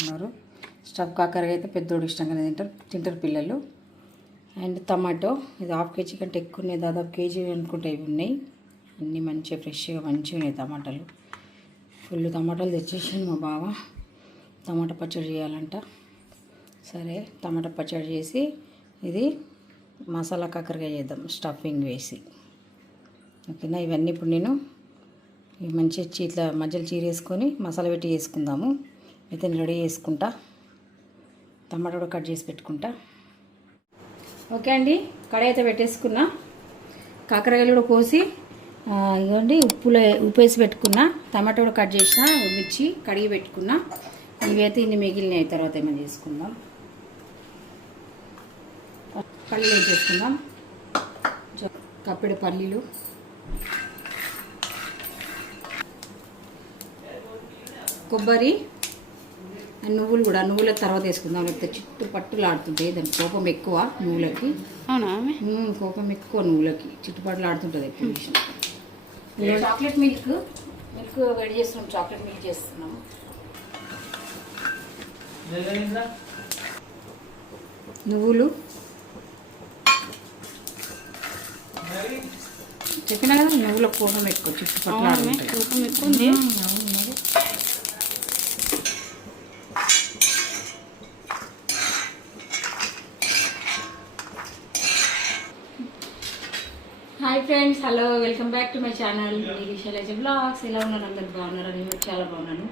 ఉన్నారు. స్టఫ్ కాకరకాయ అయితే పెద్దోడు ఇష్టంగానే తింటారు పిల్లలు. అండ్ టమాటో ఇది హాఫ్ కేజీ కంటే ఎక్కువ ఉన్నాయి, దాదాపు కేజీ అనుకుంటే ఇవి ఉన్నాయి. అన్నీ మంచిగా ఫ్రెష్గా మంచిగా ఉన్నాయి టమాటాలు. ఫుల్ టమాటాలు తెచ్చేసింది మా బావ. టమాటా పచ్చడి చేయాలంట. సరే టమాటా పచ్చడి చేసి ఇది మసాలా కాకరకాయ చేద్దాం స్టఫింగ్ వేసి. ఓకేనా. ఇవన్నీ ఇప్పుడు నేను మంచిగా ఇట్లా మధ్యలో చీరేసుకొని మసాలా పెట్టి చేసుకుందాము. అయితే నేను రెడీ చేసుకుంటా. టమాటా కూడా కట్ చేసి పెట్టుకుంటా. ఓకే అండి, కడాయి అయితే పెట్టేసుకున్నా. కాకరకాయలు కూడా కోసి ఇవ్వండి ఉప్పు వేసి పెట్టుకున్నా. టమాటా కూడా కట్ చేసిన, మిర్చి కడిగి పెట్టుకున్నా. ఇవైతే ఇన్ని మిగిలినాయి, తర్వాత ఏమైనా చేసుకుందాం. పల్లీలు వేసేసుకుందాం. కప్పెడు పల్లీలు, కొబ్బరి అండ్ నువ్వులు కూడా. నువ్వుల తర్వాత వేసుకుందాం, లేకపోతే చుట్టూ పట్టులు ఆడుతుంటాయి. దాని కోపం ఎక్కువ నువ్వులకి. అవునా, కోపం ఎక్కువ నువ్వులకి, చుట్టుపట్లు ఆడుతుంటుంది ఎక్కువ విషయం. చాక్లెట్ మిల్క్ వేడి చేస్తున్నాం, చాక్లెట్ మిల్క్ చేస్తున్నాము. నువ్వులు చెప్పినా కదా, నువ్వుల కోపం ఎక్కువ, చుట్టుపక్కల కోపం ఎక్కువ ఉంది. Hi friends, hello, welcome back to my channel Shailaja blogs. ఎలా ఉన్నారు అందరు? బాగున్నారు? నేను చాలా బాగున్నాను.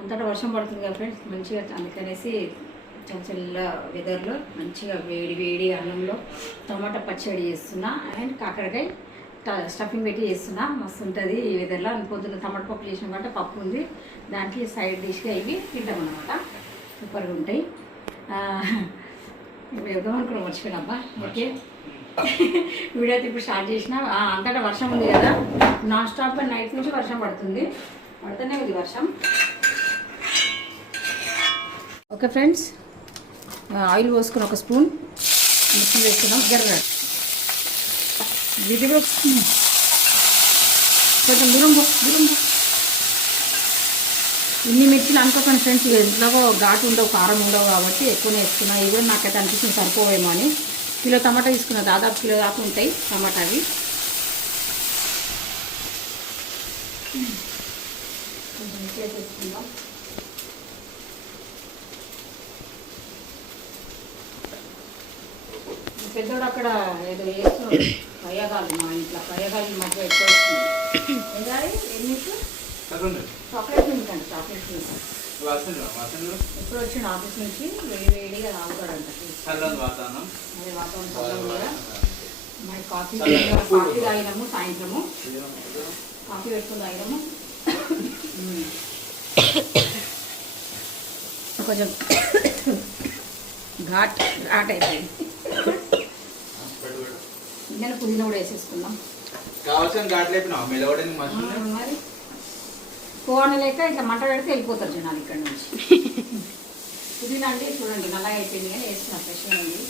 అంతటా వర్షం పడుతుంది కదా ఫ్రెండ్స్, మంచిగా అందుకనేసి చల్ల వెదర్లో మంచిగా వేడి వేడి అన్నంలో టమాటా పచ్చడి చేస్తున్నా. అండ్ కాకరకాయ స్టఫింగ్ పెట్టి చేస్తున్నా. మస్తు ఉంటుంది ఈ వెదర్లో. పొద్దున్న టమాటా పప్పు చేసిన కాబట్టి పప్పు ఉంది, దానికి సైడ్ డిష్గా ఇవి తింటాం అన్నమాట. సూపర్గా ఉంటాయి. వేద్దాం అనుకున్నాం, మర్చిపోయినబ్బా. ఓకే, వీడియో అయితే ఇప్పుడు స్టార్ట్ చేసిన. అంతటా వర్షం ఉంది కదా, నాన్ స్టాప్గా నైట్ నుంచి వర్షం పడుతుంది, పడుతూనే ఉంది వర్షం. ఓకే ఫ్రెండ్స్, ఆయిల్ పోసుకుని ఒక స్పూన్ మిర్చి వేసుకున్నాం. జర్ర ఇది కొంచెం దూరం ఇన్ని మిర్చిలు అనుకోకండి ఫ్రెండ్స్, ఇంట్లో ఘాటు ఉండవు, కారం ఉండవు కాబట్టి ఎక్కువనే వేసుకున్నా. ఇవి కూడా నాకైతే అనిపిస్తుంది సరిపోవేమో అని. కిలో టమాటా తీసుకున్నా, దాదాపు కిలో దాకా ఉంటాయి టమాటా. అవి కొంచెం వేసుకుందాం. పెద్దోడు అక్కడ ఏదో వేస్తున్నాడు, ప్రయోగాలు. మా ఇంట్లో ప్రయోగాలు మధ్య ఎక్కువ వస్తుంది. చాక్లెట్ మిల్క్ అండి, చాక్లెట్ మిల్క్. ఎప్పుడు వచ్చిండు ఆఫీస్ నుంచి, వేడిగా తాగుతాడంట. అదే వాతావరణం చల్లగా. మరి కాఫీ తాగినాము, సాయంత్రము కాఫీ పెట్టుకుని తాగినాము. కొంచెం ఘాట్ అయిపోయింది. నేను పుదీనా కూడా వేసేసుకుందాం. మరి కోన లేక ఇట్లా మంట పెడితే వెళ్ళిపోతారు జనాలు ఇక్కడ నుంచి. పుదీనా అంటే చూడండి నల్లగా అయిపోయింది, కానీ వేస్తున్నా ఫ్రెష్గా ఉంది.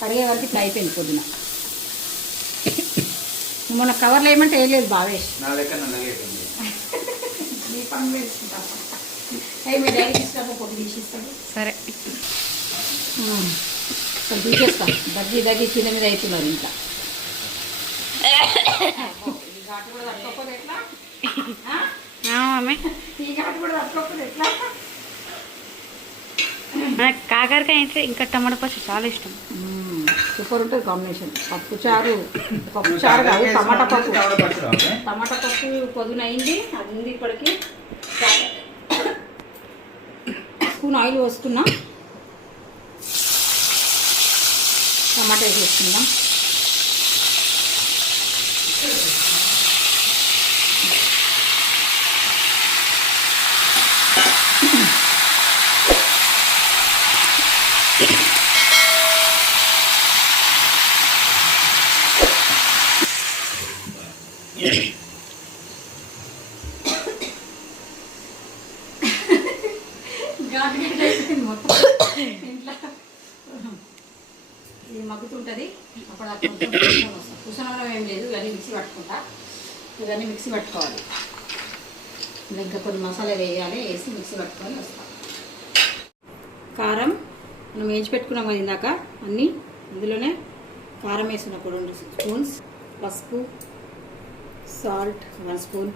కడిగే వరకు ఇట్లా అయిపోయింది పుదీనా. మొన్న కవర్లు ఏమంటే వేయలేదు బావేష్, మీ పని వేసుకుంటా. అవి మీ డైరీ తీసుకుంటా, పొట్టు తీసిస్తాడు. సరే తీసేస్తాం. దగ్గి కింద మీద అవుతున్నారు ఇంకా. ఈ ఘాటు కూడా తట్టుకోకపోతే ఎట్లా? ఈ ఘాటు కూడా తట్టుకోకపోతే ఎట్లా? కాకరకాయ అయితే ఇంకా టమాటా పచ్చడి చాలా ఇష్టం. సూపర్ ఉంటుంది కాంబినేషన్. పప్పు చారు కాదు, టమాటా పప్పు. టమాటా పప్పు పొద్దున అయింది, అది ఉంది ఇప్పటికి. స్పూన్ ఆయిల్ పోసుకున్నా, టమాటా వేసుకుందాం. మొత్తం ఇంట్లో ఇది మగ్గుతుంటుంది. అప్పుడు కూర్చొని ఏం లేదు, ఇవన్నీ మిక్సీ పట్టుకుంటా. ఇవన్నీ మిక్సీ పట్టుకోవాలి. ఇంకా కొన్ని మసాలా వేయాలి, వేసి మిక్సీ పట్టుకొని వస్తాం. కారం మనం వేయించి పెట్టుకున్నాం కదా ఇందాక అన్నీ, ఇందులోనే కారం వేసుకున్న 2 స్పూన్స్, పసుపు, సాల్ట్ 1 స్పూన్,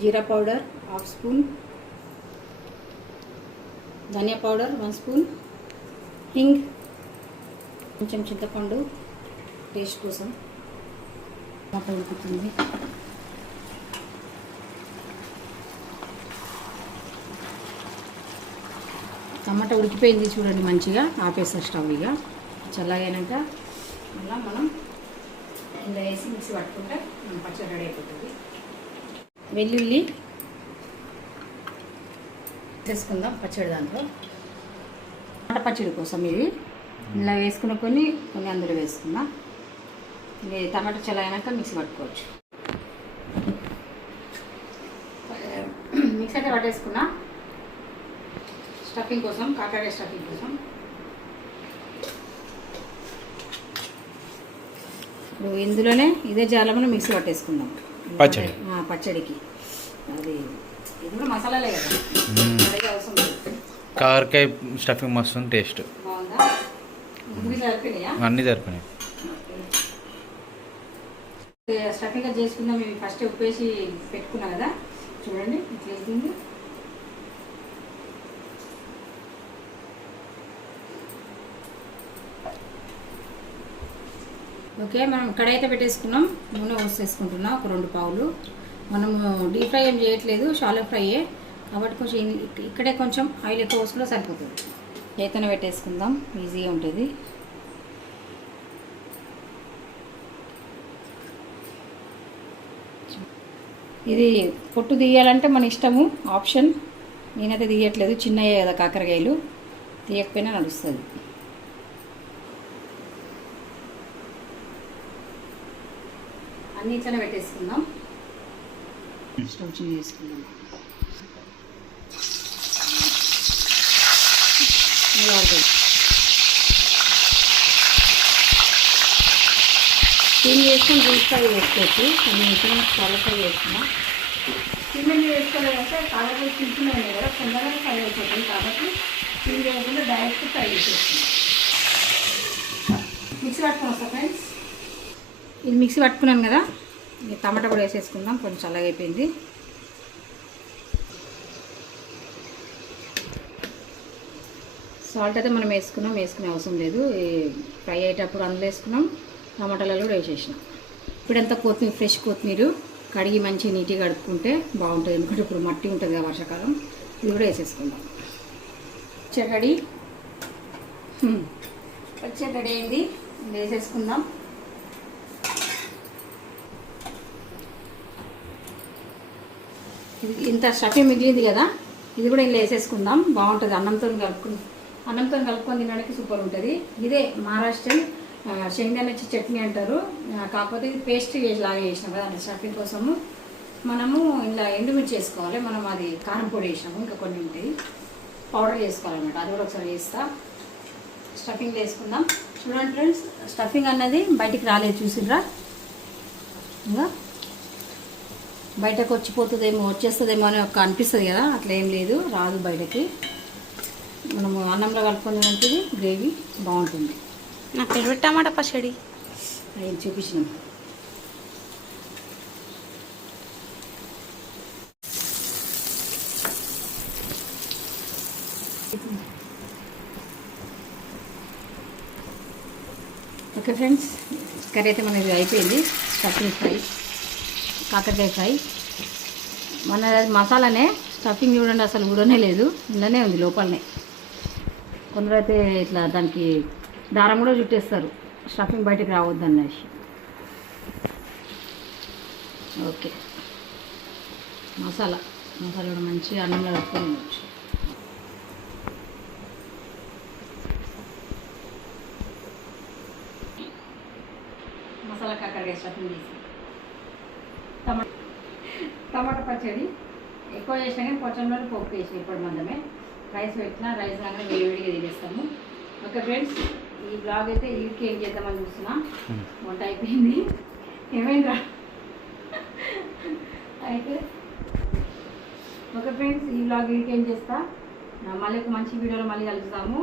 జీరా పౌడర్ 1/2 స్పూన్, ధనియా పౌడర్ 1 స్పూన్, హింగ్, కొంచెం చింతపండు టేస్ట్ కోసం. టమాటా ఉడుకుతుంది. టమాటా ఉడికిపోయింది చూడండి మంచిగా. ఆపేస్తా స్టవ్. ఇక చల్లగైనాక మళ్ళీ మనం ఇలా వేసి మిక్సీ పట్టుకుంటే మనం పచ్చడి రెడీ అయిపోతుంది. వెల్లుల్లి వేసుకుందాం పచ్చడి. దాంట్లో టమాటా పచ్చడి కోసం ఇది ఇలా వేసుకున్న కొన్ని అందులో వేసుకుందాం. ఇది టమాటా చల్లగైనాక మిక్సీ పట్టుకోవచ్చు. మిక్సీ అయితే పట్టేసుకున్నా స్టఫింగ్ కోసం, కాకరకాయ స్టఫింగ్ కోసం. ఇప్పుడు ఇందులోనే ఇదే జాలంలో మిక్సీ పట్టేసుకుందాం పచ్చడికి. అది ఇది కూడా మసాలాలే కదా, అవసరం లేదు. కాకరకాయ స్టఫింగ్ మస్తు టేస్ట్ బాగుందా? అన్నీ సరిపోయినాయి. స్టఫింగ్ చేసుకుందాం. మేము ఫస్ట్ ఉప్పేసి పెట్టుకున్నాం కదా, చూడండి ఇట్లా అవుతుంది. ఓకే, మనం కడాయి అయితే పెట్టేసుకున్నాం. నూనె పోసేసుకుంటున్నాం 1 2 పావులు. మనము డీప్ ఫ్రై ఏం చేయట్లేదు, షాలో ఫ్రైయే కాబట్టి కొంచెం ఇక్కడే కొంచెం ఆయిల్ ఎక్కువ పోసుకుంటే సరిపోతుంది. ఏతన పెట్టేసుకుందాం, ఈజీగా ఉంటుంది. ఇది పొట్టు తీయాలంటే మన ఇష్టము, ఆప్షన్. నేనైతే తీయట్లేదు, చిన్నయ్యే కదా కాకరకాయలు, తీయకపోయినా నడుస్తుంది. అన్నీ ఇట్లనే పెట్టేసుకుందాం. స్టవ్ చిన్న చేసుకుందాం. స్టీమ్ చేసుకొని డీప్ ఫ్రై చేసుకోవచ్చు. నేను ఇప్పుడు చాలా ఫ్రై చేస్తున్నా. స్టీమ్ ఏం చేసుకోలేదంటే కాకరకాయ చిన్న ఉన్నాయి కదా, తొందరగా ఫ్రై అయిపోతుంది కాబట్టి స్టీమ్ చేయకుండా డైరెక్ట్ ఫ్రై చేసేస్తున్నాం. మిక్సీ పట్టుకొని వస్తా ఫ్రెండ్స్. ఇది మిక్సీ పట్టుకున్నాను కదా, ఈ టమాటా కూడా వేసేసుకుందాం. కొంచెం చల్లగా అయిపోయింది. సాల్ట్ అయితే మనం వేసుకునే అవసరం లేదు. ఫ్రై అయ్యేటప్పుడు అందులో వేసుకున్నాం, టమాటాలలో కూడా వేసేసినాం. ఇప్పుడంతా కొత్తిమీర, ఫ్రెష్ కొత్తిమీర కడిగి మంచిగా నీట్గా కడుక్కుంటే బాగుంటుంది. ఎందుకంటే ఇప్పుడు మట్టి ఉంటుంది కదా వర్షాకాలం. ఇది కూడా వేసేసుకుందాం. పచ్చడి రెడీ అయింది. వేసేసుకుందాం. ఇది ఇంత స్టఫింగ్ మిగిలింది కదా, ఇది కూడా ఇందులో వేసేసుకుందాం. బాగుంటుంది. అన్నంతో కలుపుకొని తినడానికి సూపర్ ఉంటుంది. ఇదే మహారాష్ట్రన్ శనగ చట్నీ అంటారు. కాకపోతే ఇది పేస్ట్ లాగా చేసినాం కదా అంటే స్టఫింగ్ కోసము. మనము ఇలా ఎండుమిర్చి చేసుకోవాలి. మనం అది కారం పొడి వేసినాము, ఇంకా కొన్ని ఉంటాయి పౌడర్ చేసుకోవాలన్నమాట. అది కూడా ఒకసారి వేస్తా. స్టఫింగ్ వేసుకుందాం. చూడండి ఫ్రెండ్స్, స్టఫింగ్ అన్నది బయటికి రాలేదు, చూసిర్రా? ఇంకా బయటకు వచ్చేస్తుందేమో అని ఒక అనిపిస్తుంది కదా, అట్లా ఏం లేదు, రాదు బయటకి. మనము అన్నంలో కలుపుకునేది గ్రేవీ బాగుంటుంది. నా ఫేవరెట్ టమాటా పచ్చడి అది చూపించినాం. ఓకే ఫ్రెండ్స్, కర్రీ అయితే మనది అయిపోయింది. స్టఫింగ్ ఫ్రై, కాకరకాయ ఫ్రై. మన మసాలానే స్టఫింగ్ చూడండి, అసలు ఊడనే లేదు, ఇందులోనే ఉంది లోపలనే. కొందరైతే ఇట్లా దానికి దారం కూడా చుట్టేస్తారు, స్టఫింగ్ బయటకు రావద్దు అనేసి. ఓకే, మసాలా కూడా మంచిగా అన్నంలో కలుపుకొని తినవచ్చు. మసాలా కాకరకాయ స్టఫింగ్ చేసి టమాటా పచ్చడి ఎక్కువ చేసినా కానీ కొంచెంలో పప్పు వేసిన ఇప్పుడు మందమే. రైస్ పెట్టినా రైస్ లాగానే వేడివేడిగా తినేస్తాము. ఓకే ఫ్రెండ్స్, ఈ బ్లాగ్ అయితే వీరికి ఏం చేద్దామని చూస్తున్నా. వంట అయిపోయింది. ఏమైందా అయితే ఓకే ఫ్రెండ్స్, ఈ వ్లాగ్ వీకేం చేస్తా. మళ్ళీ ఒక మంచి వీడియోలో మళ్ళీ కలుస్తాము.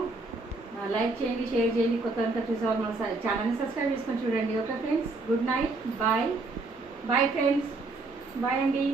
లైక్ చేయండి, షేర్ చేయండి. కొత్తగా చూసేవాళ్ళు మన ఛానల్ని సబ్స్క్రైబ్ చేసుకొని చూడండి. Okay friends, good night, bye bye friends, bye అండి.